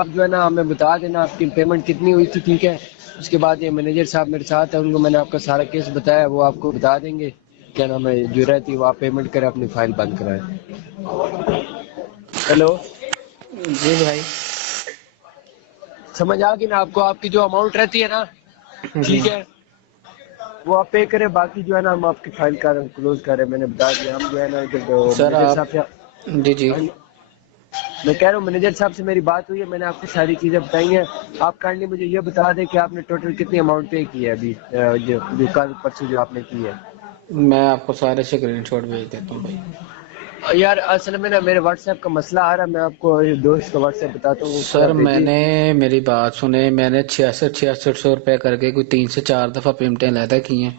आप जो है ना हमें बता देना आपकी पेमेंट कितनी हुई थी, ठीक है। उसके बाद ये मैनेजर साहब मेरे साथ है, उनको मैंने आपका सारा केस बताया, वो आपको बता देंगे क्या नाम है, जो रहती वो आप पेमेंट करें, अपनी फाइल बंद कराएं। हेलो, जी भाई। समझ आ गई ना आपको? आपकी जो अमाउंट रहती है ना, जी ठीक है, वो आप पे करें, बाकी जो है ना हम आपकी फाइल का क्लोज करें। मैंने बता दिया, हम जो है ना इधर सर मैनेजर आप। साहब से। जी जी। हाँ, मैं कह रहा हूँ मैनेजर साहब से मेरी बात हुई है, मैंने आपको सारी चीज़ें बताई हैं। आप काइंडली मुझे ये बता दें कि आपने टोटल कितनी अमाउंट पे की है अभी, जो कल परसों जो आपने की है। मैं आपको सारे स्क्रीनशॉट भेज देता हूँ भाई। यार असल में ना मेरे व्हाट्सएप का मसला आ रहा है, मैं आपको दोस्त का व्हाट्सएप बताता हूँ, उससे आप सर भेजिए। मेरी बात सुने, मैंने 6600 रुपये करके कोई 3 से 4 दफ़ा पेमेंटें लैदा की हैं।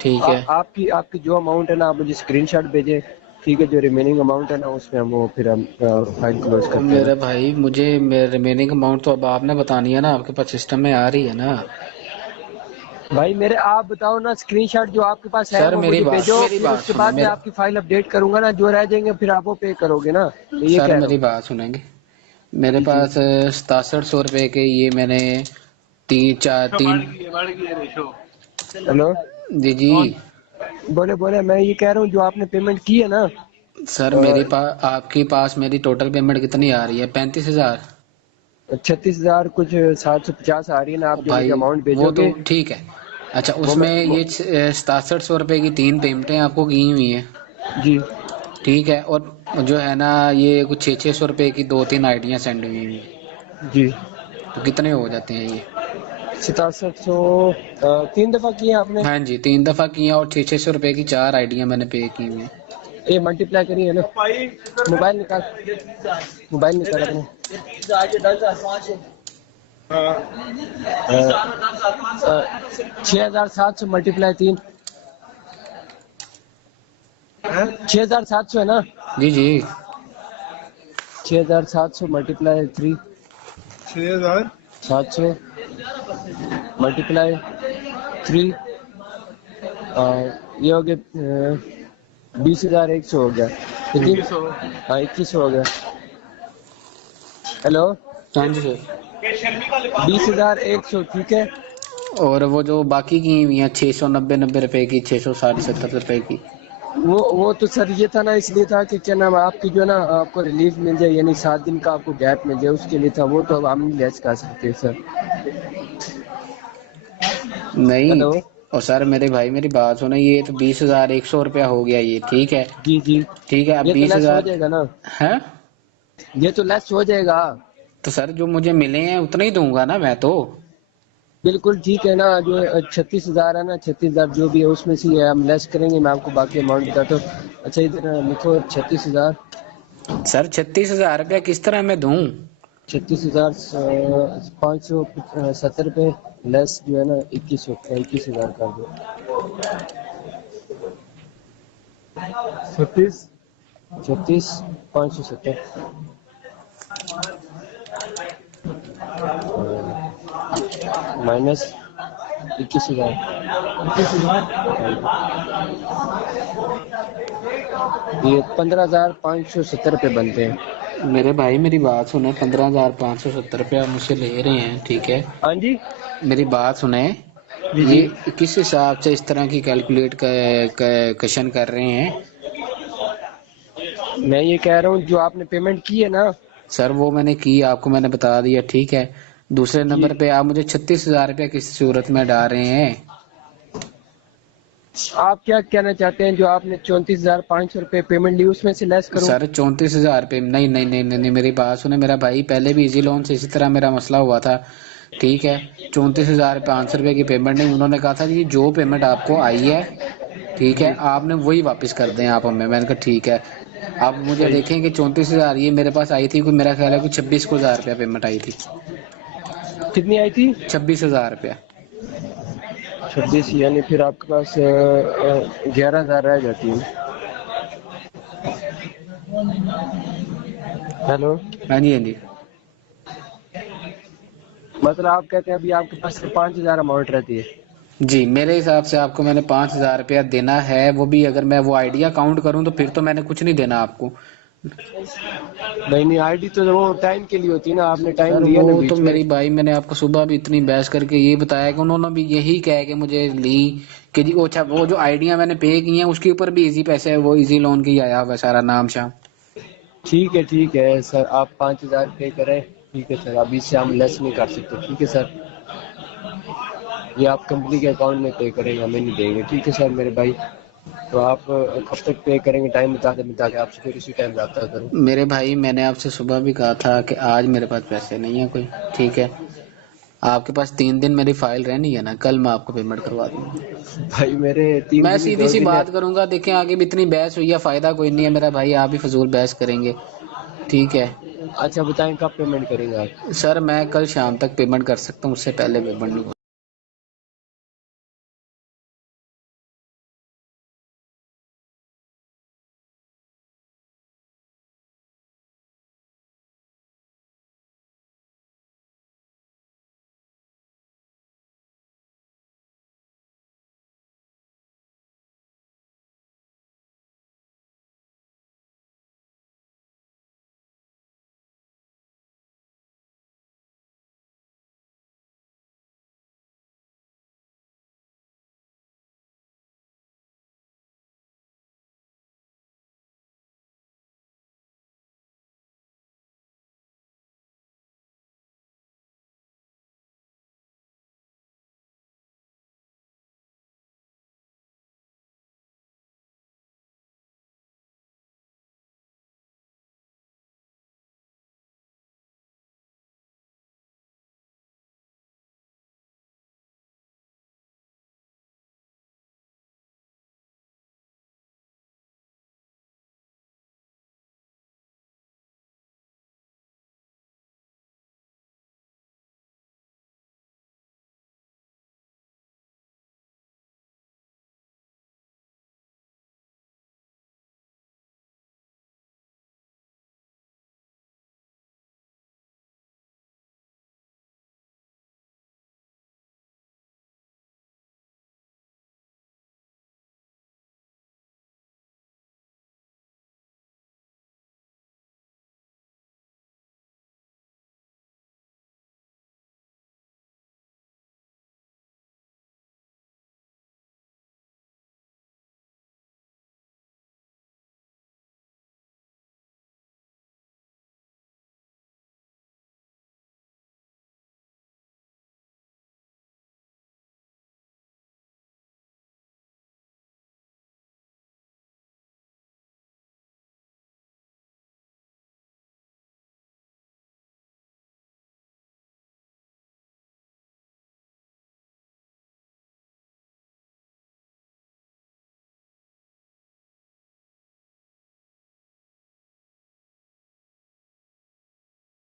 ठीक है। आपकी आपकी जो अमाउंट है ना, आप मुझे स्क्रीनशॉट भेजें, ठीक है। जो रिमेनिंग अमाउंट है ना, उसमें हम वो फिर हम फाइल क्लोज और करते हैं ना। मेरे भाई मुझे मेरे रिमेनिंग अमाउंट तो अब आपने बतानी है ना, आपके पास सिस्टम में आ रही है ना। भाई मेरे आप बताओ ना, स्क्रीनशॉट जो आपके पास है सर वो मुझे भेजो, मेरी फिर बात उसके सुने बाद मैं मेरे। आपकी फाइल अपडेट करूंगा ना, जो रह जाएंगे फिर आप वो पे करोगे ना, मैं ये सर कह रहा मेरी हूँ। बात सुनेंगे। मेरे जी जी। पास 6700 रुपये के ये मैंने तीन चार तीन। हेलो, जी जी। बोले बोले, मैं ये कह रहा हूँ जो आपने पेमेंट की है ना, सर मेरे पास आपके पास मेरी टोटल पेमेंट कितनी आ रही है? 35,000। 36,000 कुछ 750 आ रही है ना, आप जो मुझे भाई अमाउंट वो तो भेजोगे ठीक है। अच्छा, वो मैं उसमें ये 6700 रुपये की 3 पेमेंटें आपको की हुई हैं। जी। ठीक है। और जो है ना, ये कुछ 600 रुपये की 2-3 आइडियाँ सेंड हुई हुई हैं। जी, तो कितने हो जाते हैं ये? 6700 3 दफा किए आपने? हाँ जी, 3 दफ़ा की हैं और 600 रुपये की 4 आइडियाँ मैंने पे की हुई हैं। ये मल्टीप्लाई करिए ना, मोबाइल निकाल, मोबाइल निकाल अपने। 6,700 मल्टीप्लाई 3, 6,700 है ना? जी जी। 6,700 मल्टीप्लाई 3, 6,700 मल्टीप्लाई 3, ये हो गया 20,100 हो गया, लेकिन हाँ 21 हो गया। हेलो, हाँ जी सर। 20,100, ठीक है। और वो जो बाकी की हुई हैं 690 रुपए की, 660-70 रुपए की। वो तो सर ये था ना, इसलिए था कि क्या नाम आपकी जो है ना आपको रिलीफ मिल जाए, यानी 7 दिन का आपको गैप मिल जाए, उसके लिए था। वो तो अब हम नहीं लेस कर सकते सर। नहीं। हेलो, और सर मेरे भाई मेरी बात सुनो, ये तो 20,100 रुपया हो गया ये, ठीक है। जी जी, ठीक है, अब ये तो बीस लेस हो हजार जाएगा ना, है। ये तो लेस हो जाएगा। तो सर जो मुझे मिले हैं उतना ही दूंगा ना मैं तो। बिल्कुल ठीक है ना, जो 36,000 है ना, 36,000 जो भी है उसमें से हम लेस करेंगे, मैं आपको बाकी अमाउंट बताता हूँ। अच्छा इधर लिखो 36,000, सर 36,000 रुपया किस तरह मैं दूं? 36,570 रुपये लेस जो है ना 21,000 कर दो। 36,570 माइनस 21,000, ये 15,570 रुपये बनते हैं। मेरे भाई मेरी बात सुने, 15,570 रुपया मुझसे ले रहे हैं, ठीक है। हाँ जी। मेरी बात सुने। जी जी, ये किस हिसाब से इस तरह की कैलकुलेट क्वेश्चन कर रहे हैं? मैं ये कह रहा हूँ जो आपने पेमेंट की है ना। सर वो मैंने की, आपको मैंने बता दिया, ठीक है। दूसरे जी, नंबर पे आप मुझे 36,000 रुपया किस सूरत में डाल रहे हैं? आप क्या कहना चाहते हैं, जो आपने 34,500 रुपये पेमेंट ली उसमें से लेस करूँ? सर 34,000 रुपये नहीं नहीं नहीं नहीं नहीं, मेरी बात सुने मेरा भाई, पहले भी इजी लोन से इसी तरह मेरा मसला हुआ था, ठीक है। 34,500 रुपये की पेमेंट नहीं, उन्होंने कहा था कि जो पेमेंट आपको आई है, ठीक है, जी, आपने वही वापस कर दें आप हमें। मैंने कहा ठीक है। आप मुझे सही। देखें कि 34,000 ये मेरे पास आई थी, कोई मेरा ख्याल है कोई 26,000 रुपया पेमेंट आई थी। कितनी आई थी? 26,000 रुपया। 26, यानी फिर आपके पास 11,000 रह जाती है। हेलो, हाँ जी हाँ जी। मतलब आप कहते हैं अभी आपके पास 5,000 अमाउंट रहती है? जी, मेरे हिसाब से आपको मैंने 5,000 रुपया देना है, वो भी अगर मैं वो आइडिया काउंट करूं तो फिर तो मैंने कुछ नहीं देना आपको। नहीं आईडी तो वो टाइम के लिए होती है ना, आपने टाइम सर लिया ना वो तो बीच में। मेरी भाई, मैंने आपको सुबह भी इतनी बहस करके ये बताया कि उन्होंने भी यही कह के मुझे ली कि जी अच्छा वो जो आइडिया मैंने पे की हैं उसके ऊपर भी इजी पैसे है, वो इजी लोन की आया हुआ है सारा नाम शाम। ठीक है सर, आप 5,000 पे करें। ठीक है सर, अभी से हम लेस नहीं कर सकते। ठीक है सर, ये आप कंपनी के अकाउंट में पे करेंगे, हमें नहीं देंगे। ठीक है सर मेरे भाई, तो आप कब तक पे करेंगे टाइम बता के आपसे फिर उसी टाइम रब्ता करूँ। मेरे भाई मैंने आपसे सुबह भी कहा था कि आज मेरे पास पैसे नहीं है कोई, ठीक है। आपके पास 3 दिन मेरी फाइल रहनी है ना, कल मैं आपको पेमेंट करवा दूंगा। भाई मेरे 3 मैं दिन ही सीधी 2 सी दिन है। बात करूंगा, देखें आगे भी इतनी बहस हुई है, फायदा कोई नहीं है मेरा भाई, आप ही फजूल बहस करेंगे, ठीक है। अच्छा बताएं कब पेमेंट करेंगे आप। सर मैं कल शाम तक पेमेंट कर सकता हूँ, उससे पहले पेमेंट नहीं हो